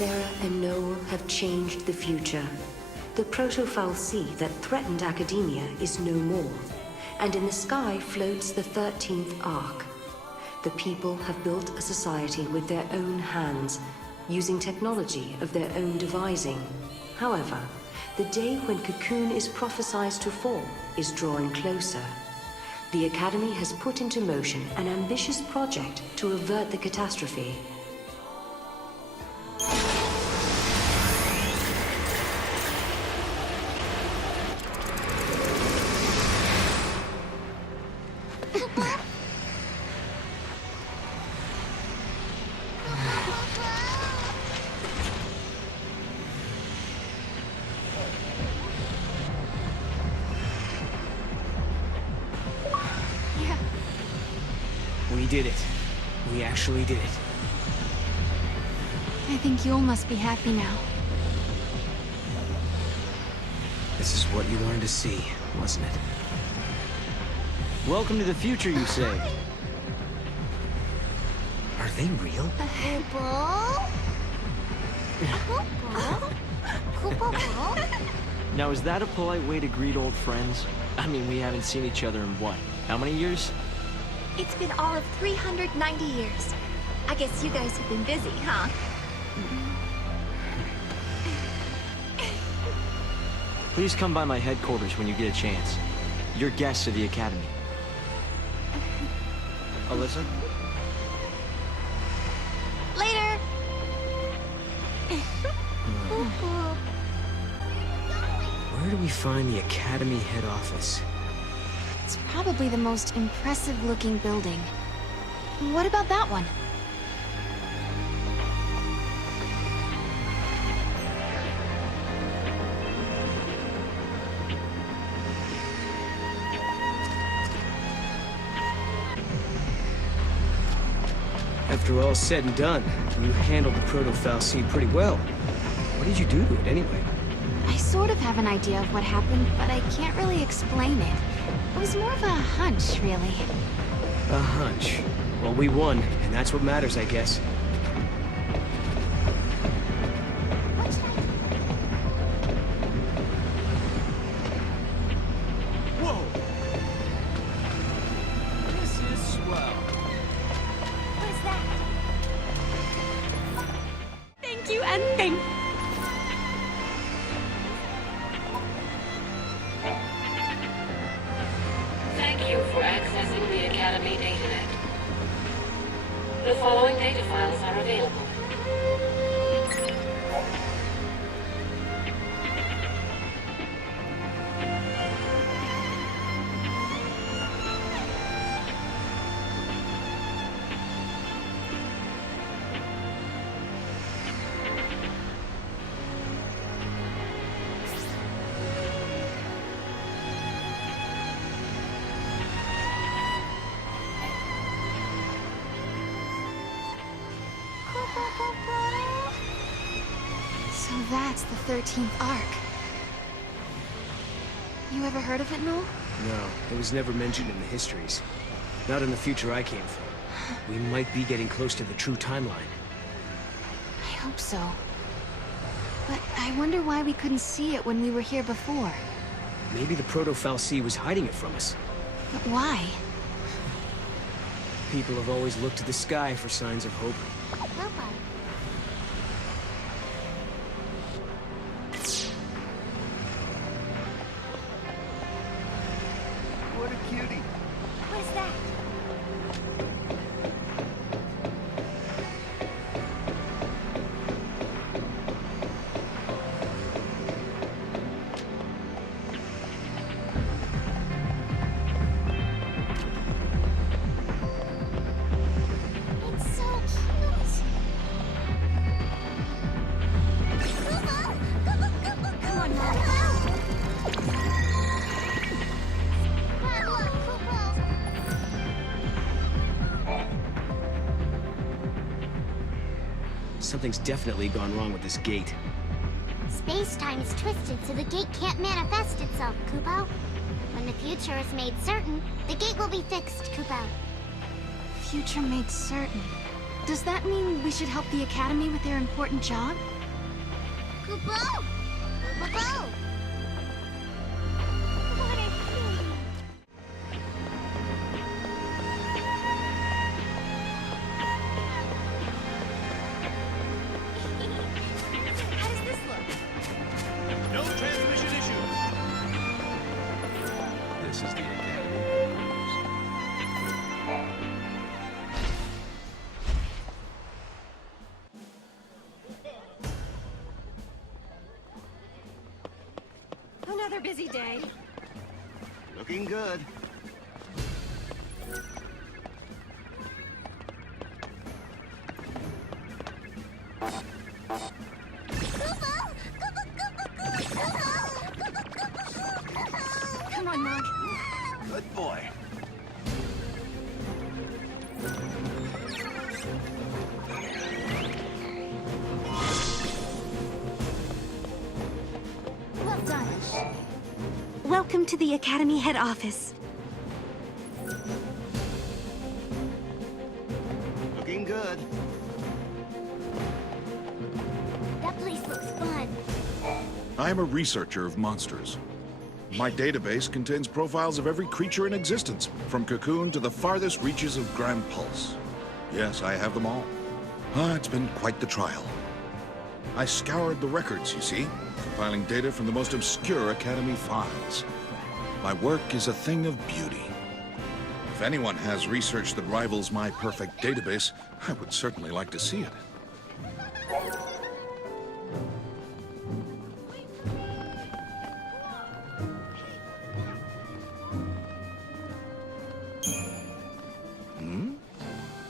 Sarah and Noel have changed the future. The proto-fal'Cie that threatened academia is no more, and in the sky floats the 13th Ark. The people have built a society with their own hands, using technology of their own devising. However, the day when Cocoon is prophesied to fall is drawing closer. The Academy has put into motion an ambitious project to avert the catastrophe. We did it. We actually did it. I think Yule must be happy now. This is what you wanted to see, wasn't it? Welcome to the future, you say? Are they real? Now, is that a polite way to greet old friends? I mean, we haven't seen each other in what? How many years? It's been all of 390 years. I guess you guys have been busy, huh? Please come by my headquarters when you get a chance. You're guests of the Academy. Alyssa? Later! Where do we find the Academy head office? It's probably the most impressive-looking building. What about that one? After all's said and done, you handled the proto-fal'Cie pretty well. What did you do to it, anyway? I sort of have an idea of what happened, but I can't really explain it. It was more of a hunch, really. A hunch. Well, we won, and that's what matters, I guess. Whoa! This is swell. What is that? Thank you, and thank you. Thank you for accessing the Academy DataNet. The following data files are available. So that's the 13th Ark. You ever heard of it, Noel? No, it was never mentioned in the histories. Not in the future I came from. We might be getting close to the true timeline. I hope so. But I wonder why we couldn't see it when we were here before. Maybe the proto-fal'Cie was hiding it from us. But why? People have always looked to the sky for signs of hope. What a cutie. What is that? It's so cute. Come on, Mom. Something's definitely gone wrong with this gate. Space-time is twisted so the gate can't manifest itself, Kupo. When the future is made certain, the gate will be fixed, Kupo. Future made certain. Does that mean we should help the Academy with their important job? Kupo! Kupo! What a cutie! How does this look? No transmission issue. This is the Academy. Another busy day. Looking good. Come on, Mog. Good boy. Well done. Welcome to the Academy head office. Looking good. That place looks fun. I am a researcher of monsters. My database contains profiles of every creature in existence, from Cocoon to the farthest reaches of Grand Pulse. Yes, I have them all. It's been quite the trial. I scoured the records, you see, compiling data from the most obscure Academy files. My work is a thing of beauty. If anyone has research that rivals my perfect database, I would certainly like to see it.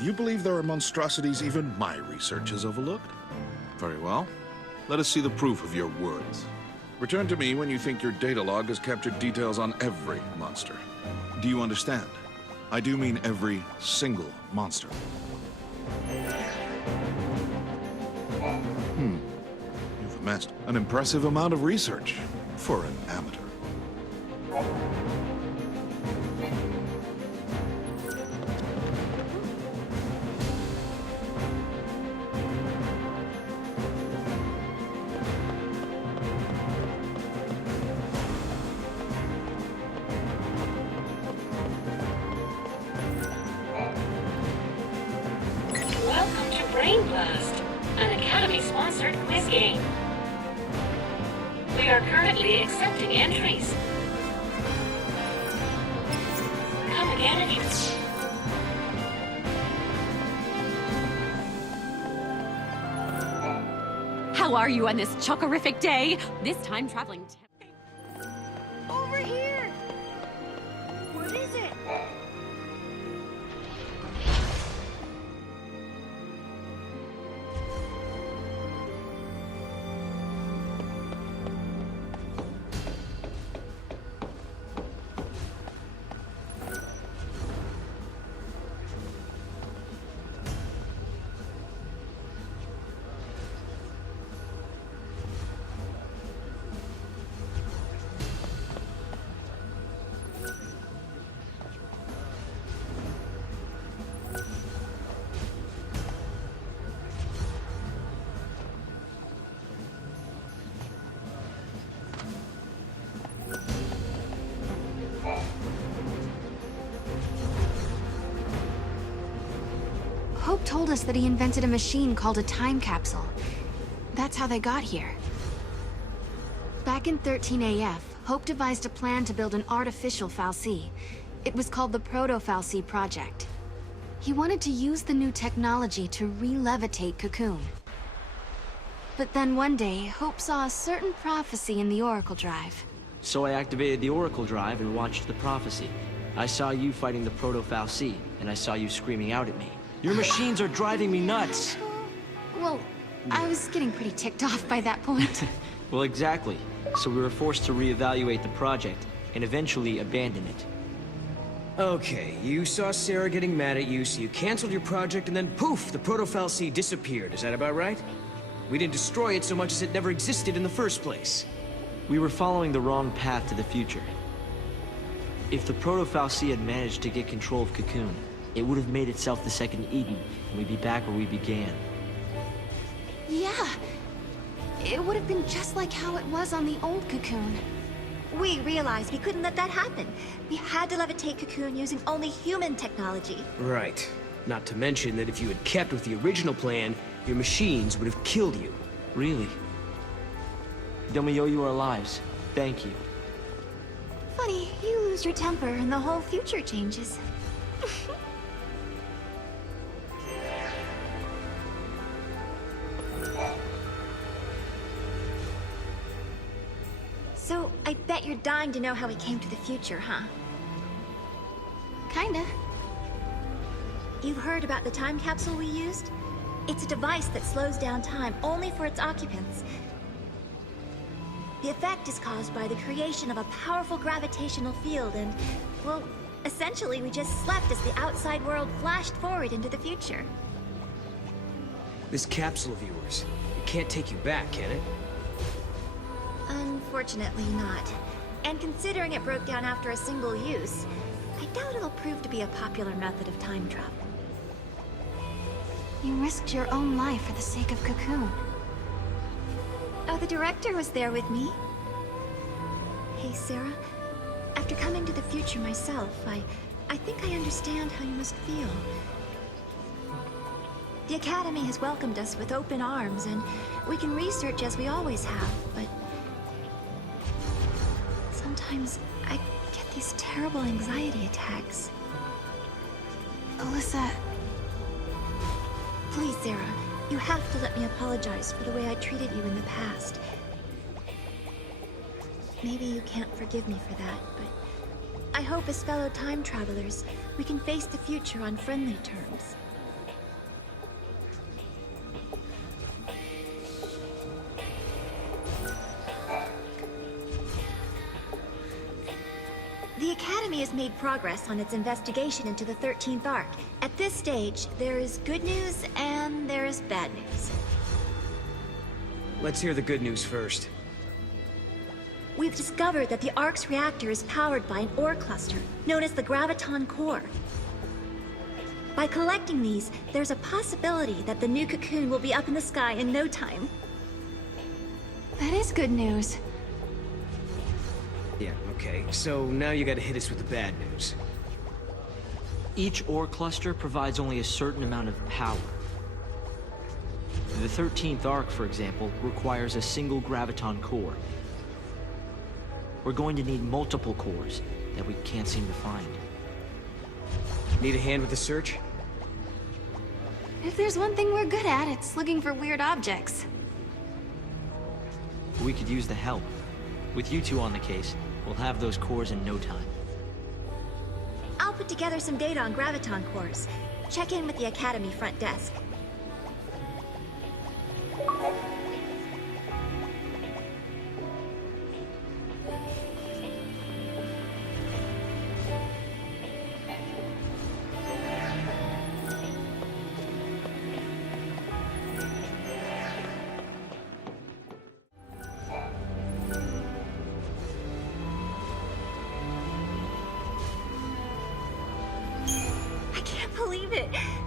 You believe there are monstrosities even my research has overlooked? Very well. Let us see the proof of your words. Return to me when you think your data log has captured details on every monster. Do you understand? I do mean every single monster. You've amassed an impressive amount of research for an amateur. Welcome to Brain Blast, an Academy-sponsored quiz game. We are currently accepting entries. Come again if you... How are you on this chockerific day? This time traveling... Over here! What is it? Hope told us that he invented a machine called a time capsule. That's how they got here. Back in 13 AF, Hope devised a plan to build an artificial fal'C. It was called the Proto-fal'C Project. He wanted to use the new technology to re-levitate Cocoon. But then one day, Hope saw a certain prophecy in the Oracle Drive. So I activated the Oracle Drive and watched the prophecy. I saw you fighting the Proto-fal'C, and I saw you screaming out at me. Your machines are driving me nuts! Well, I was getting pretty ticked off by that point. Well, exactly. So we were forced to reevaluate the project, and eventually abandon it. Okay, you saw Sarah getting mad at you, so you canceled your project, and then poof, the Proto-fal'C disappeared. Is that about right? We didn't destroy it so much as it never existed in the first place. We were following the wrong path to the future. If the Proto-fal'C had managed to get control of Cocoon, it would have made itself the second Eden, and we'd be back where we began. Yeah. It would have been just like how it was on the old Cocoon. We realized we couldn't let that happen. We had to levitate Cocoon using only human technology. Right. Not to mention that if you had kept with the original plan, your machines would have killed you. Really? Then we owe you our lives. Thank you. Funny, you lose your temper and the whole future changes. So, I bet you're dying to know how we came to the future, huh? Kinda. You've heard about the time capsule we used? It's a device that slows down time only for its occupants. The effect is caused by the creation of a powerful gravitational field and, well, essentially we just slept as the outside world flashed forward into the future. This capsule of yours, it can't take you back, can it? Unfortunately not. And considering it broke down after a single use, I doubt it'll prove to be a popular method of time travel. You risked your own life for the sake of Cocoon. Oh, the director was there with me. Hey, Sarah. After coming to the future myself, I think I understand how you must feel. The Academy has welcomed us with open arms, and we can research as we always have, but sometimes I get these terrible anxiety attacks. Alyssa... Please, Sarah, you have to let me apologize for the way I treated you in the past. Maybe you can't forgive me for that, but I hope as fellow time travelers, we can face the future on friendly terms. The Academy has made progress on its investigation into the 13th Ark. At this stage, there is good news and there is bad news. Let's hear the good news first. We've discovered that the Ark's reactor is powered by an ore cluster, known as the Graviton Core. By collecting these, there's a possibility that the new Cocoon will be up in the sky in no time. That is good news. Yeah, okay. So now you gotta hit us with the bad news. Each ore cluster provides only a certain amount of power. The 13th Ark, for example, requires a single graviton core. We're going to need multiple cores that we can't seem to find. Need a hand with the search? If there's one thing we're good at, it's looking for weird objects. We could use the help. With you two on the case, we'll have those cores in no time. I'll put together some data on Graviton cores. Check in with the Academy front desk.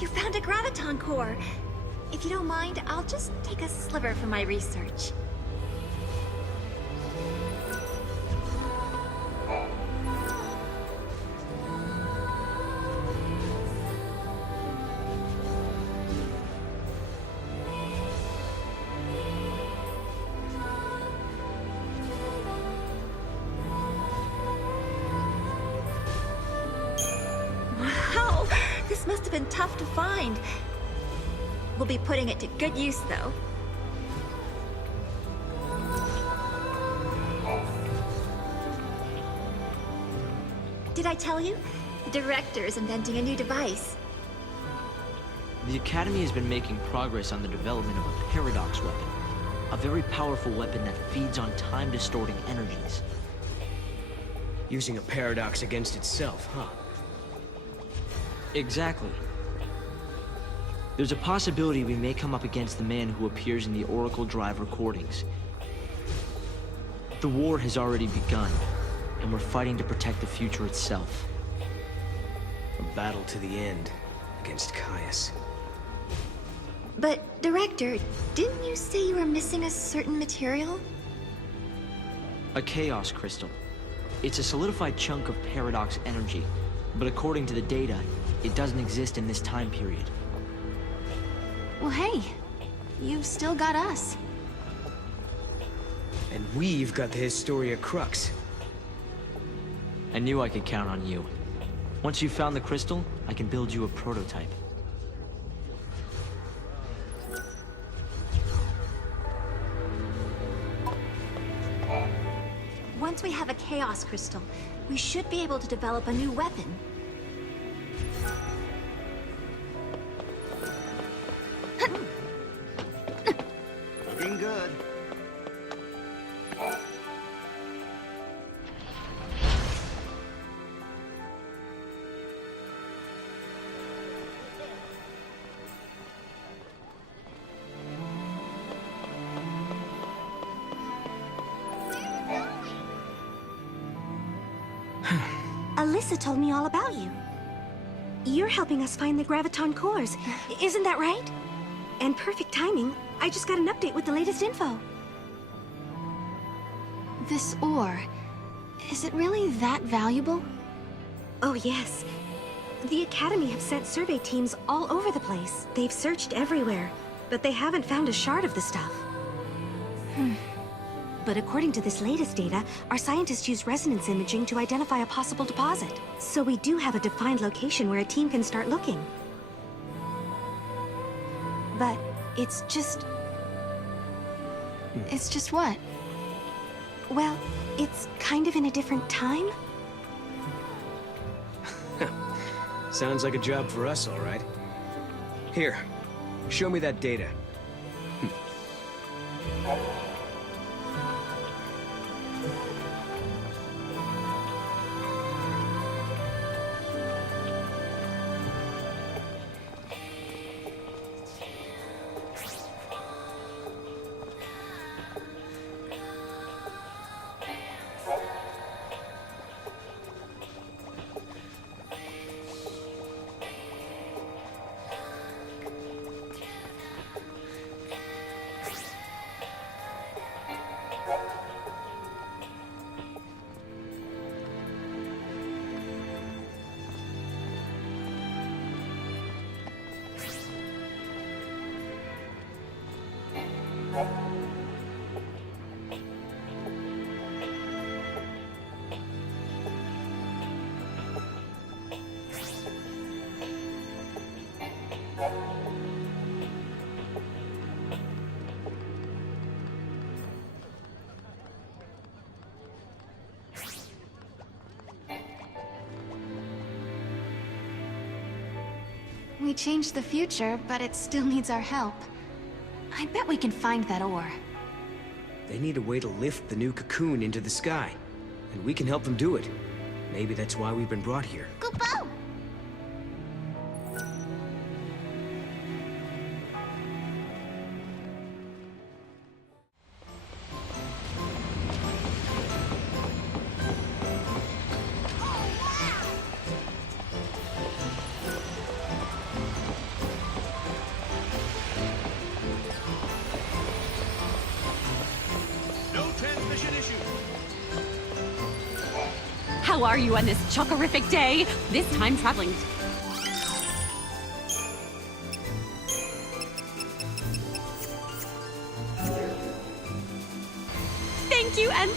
You found a Graviton core! If you don't mind, I'll just take a sliver for my research. Wow! This must have been tough to find. We'll be putting it to good use, though. Did I tell you? The director is inventing a new device. The Academy has been making progress on the development of a paradox weapon. A very powerful weapon that feeds on time-distorting energies. Using a paradox against itself, huh? Exactly. There's a possibility we may come up against the man who appears in the Oracle Drive recordings. The war has already begun, and we're fighting to protect the future itself. A battle to the end against Caius. But, Director, didn't you say you were missing a certain material? A chaos crystal. It's a solidified chunk of paradox energy, but according to the data, it doesn't exist in this time period. Well, hey, you've still got us. And we've got the Historia Crux. I knew I could count on you. Once you've found the crystal, I can build you a prototype. Once we have a Chaos Crystal, we should be able to develop a new weapon. Looking good. Alyssa told me all about you. You're helping us find the graviton cores, isn't that right? And perfect timing. I just got an update with the latest info. This ore, is it really that valuable? Oh, yes. The Academy have sent survey teams all over the place. They've searched everywhere, but they haven't found a shard of the stuff. But according to this latest data, our scientists use resonance imaging to identify a possible deposit. So we do have a defined location where a team can start looking. But it's just... It's just what? well, it's kind of in a different time. Sounds like a job for us, all right. Here, show me that data. We changed the future, but it still needs our help. I bet we can find that ore. They need a way to lift the new cocoon into the sky, and we can help them do it. Maybe that's why we've been brought here. Kupo! No transmission issues. How are you on this chockerific day? This time traveling. Thank you, and